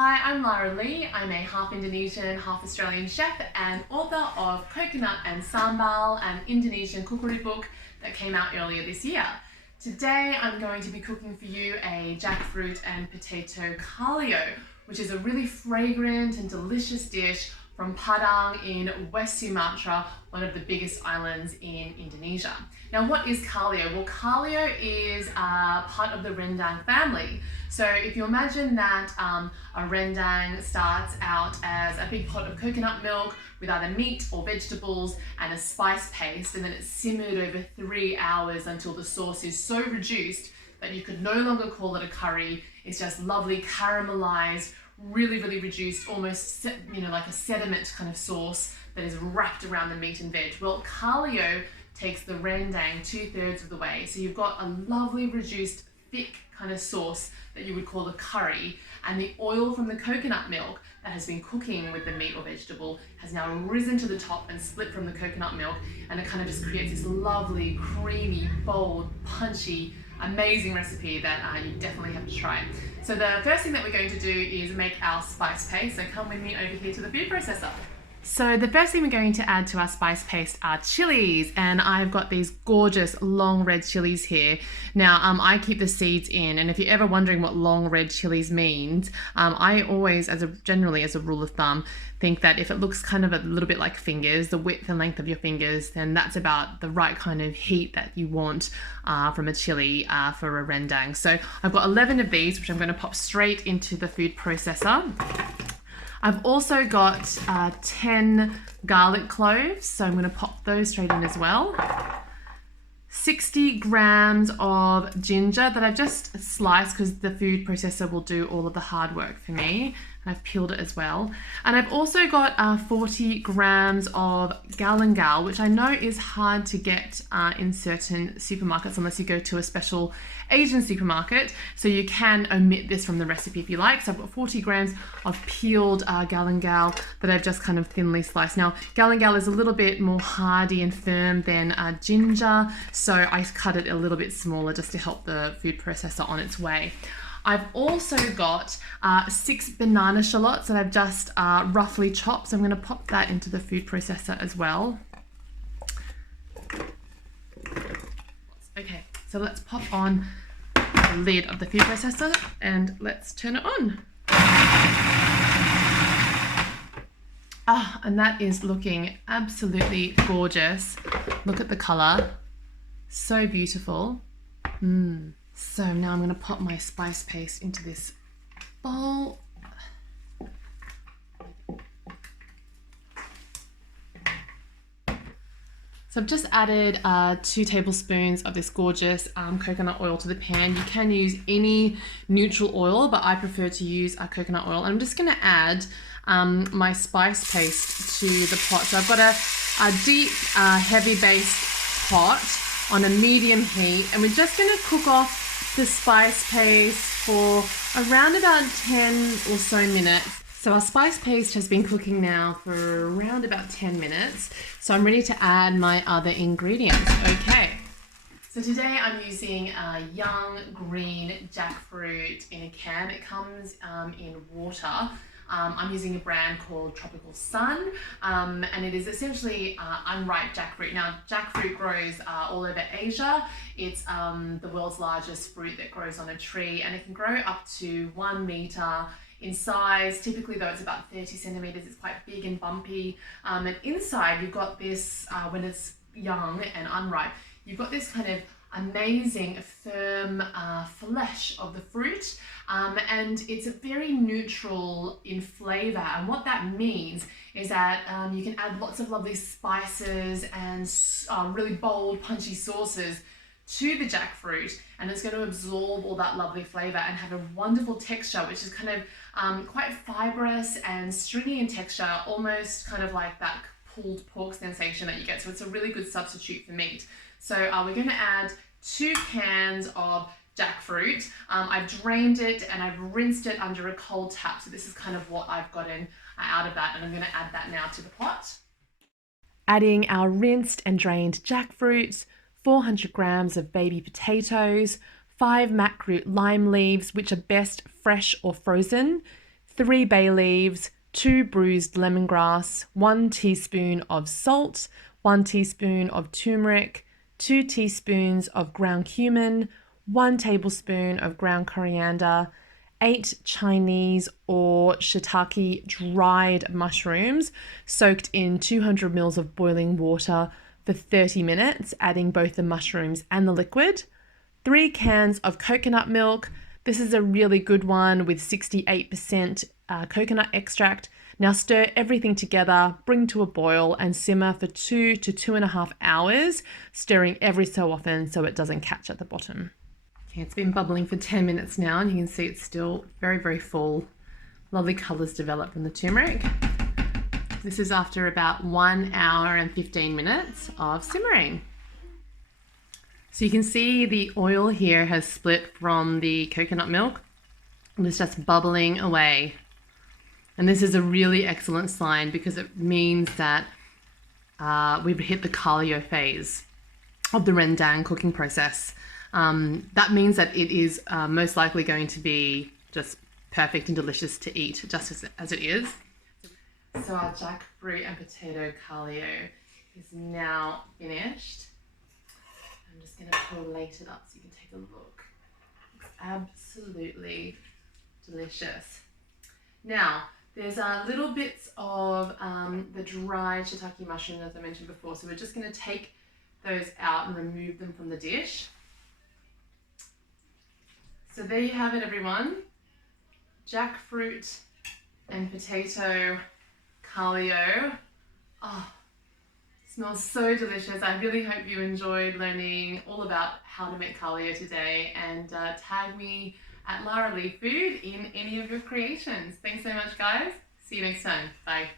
Hi, I'm Lara Lee. I'm a half Indonesian, half Australian chef and author of Coconut and Sambal, an Indonesian cookery book that came out earlier this year. Today I'm going to be cooking for you a jackfruit and potato kalio, which is a really fragrant and delicious dish from Padang in West Sumatra, one of the biggest islands in Indonesia. Now, what is kalio? Well, kalio is part of the rendang family. So if you imagine that a rendang starts out as a big pot of coconut milk with either meat or vegetables and a spice paste, and then it's simmered over 3 hours until the sauce is so reduced that you could no longer call it a curry. It's just lovely caramelized, really reduced, almost like a sediment kind of sauce that is wrapped around the meat and veg. Well, kalio takes the rendang 2/3 of the way. So you've got a lovely reduced thick kind of sauce that you would call a curry, and the oil from the coconut milk that has been cooking with the meat or vegetable has now risen to the top and split from the coconut milk, and it kind of just creates this lovely, creamy, bold, punchy, amazing recipe that you definitely have to try. So the first thing that we're going to do is make our spice paste. So come with me over here to the food processor. So the first thing we're going to add to our spice paste are chilies, and I've got these gorgeous long red chilies here. Now I keep the seeds in, and if you're ever wondering what long red chilies means, I always, generally as a rule of thumb, think that if it looks kind of a little bit like fingers, the width and length of your fingers, then that's about the right kind of heat that you want from a chili for a rendang. So I've got 11 of these, which I'm going to pop straight into the food processor. I've also got 10 garlic cloves, so I'm going to pop those straight in as well. 60 grams of ginger that I've just sliced because the food processor will do all of the hard work for me. And I've peeled it as well. And I've also got 40 grams of galangal, which I know is hard to get in certain supermarkets unless you go to a special Asian supermarket. So you can omit this from the recipe if you like. So I've got 40 grams of peeled galangal that I've just kind of thinly sliced. Now, galangal is a little bit more hardy and firm than ginger, so I cut it a little bit smaller just to help the food processor on its way. I've also got 6 banana shallots that I've just roughly chopped, so I'm going to pop that into the food processor as well. Okay, so let's pop on the lid of the food processor and let's turn it on. And that is looking absolutely gorgeous. Look at the color, so beautiful. So now I'm going to pop my spice paste into this bowl. So I've just added 2 tablespoons of this gorgeous coconut oil to the pan. You can use any neutral oil, but I prefer to use coconut oil. And I'm just going to add my spice paste to the pot. So I've got a deep, heavy based pot on a medium heat, and we're just going to cook off the spice paste for around about 10 or so minutes. So our spice paste has been cooking now for around about 10 minutes. So I'm ready to add my other ingredients. Okay. So today I'm using a young green jackfruit in a can. It comes in water. I'm using a brand called Tropical Sun, and it is essentially unripe jackfruit. Now, jackfruit grows all over Asia. It's the world's largest fruit that grows on a tree, and it can grow up to 1 meter in size. Typically, though, it's about 30 centimeters. It's quite big and bumpy. And inside, you've got this, when it's young and unripe, you've got this kind of amazing firm flesh of the fruit, and it's very neutral in flavor. And what that means is that you can add lots of lovely spices and really bold, punchy sauces to the jackfruit, and it's going to absorb all that lovely flavor and have a wonderful texture, which is kind of quite fibrous and stringy in texture, almost kind of like that pulled pork sensation that you get. So it's a really good substitute for meat. So we're going to add 2 cans of jackfruit. I've drained it and I've rinsed it under a cold tap. So this is kind of what I've gotten out of that, and I'm going to add that now to the pot. Adding our rinsed and drained jackfruit, 400 grams of baby potatoes, 5 mac root lime leaves, which are best fresh or frozen, 3 bay leaves, 2 bruised lemongrass, 1 teaspoon of salt, 1 teaspoon of turmeric, 2 teaspoons of ground cumin, 1 tablespoon of ground coriander, 8 Chinese or shiitake dried mushrooms soaked in 200 ml of boiling water for 30 minutes, adding both the mushrooms and the liquid, 3 cans of coconut milk. This is a really good one with 68% coconut extract. Now stir everything together, bring to a boil and simmer for 2 to 2.5 hours, stirring every so often so it doesn't catch at the bottom. Okay, it's been bubbling for 10 minutes now and you can see it's still very, very full. Lovely colours develop from the turmeric. This is after about 1 hour and 15 minutes of simmering. So you can see the oil here has split from the coconut milk and it's just bubbling away. And this is a really excellent sign because it means that we've hit the Kalio phase of the rendang cooking process. That means that it is most likely going to be just perfect and delicious to eat just as it is. So our jackfruit and potato Kalio is now finished. I'm just going to collate it up so you can take a look. It's absolutely delicious. Now, there's little bits of the dried shiitake mushroom as I mentioned before, so we're just going to take those out and remove them from the dish. So there you have it, everyone. Jackfruit and potato Kalio. Oh, smells so delicious. I really hope you enjoyed learning all about how to make Kalio today, and tag me at Lara Lee Food in any of your creations. Thanks so much, guys. See you next time. Bye.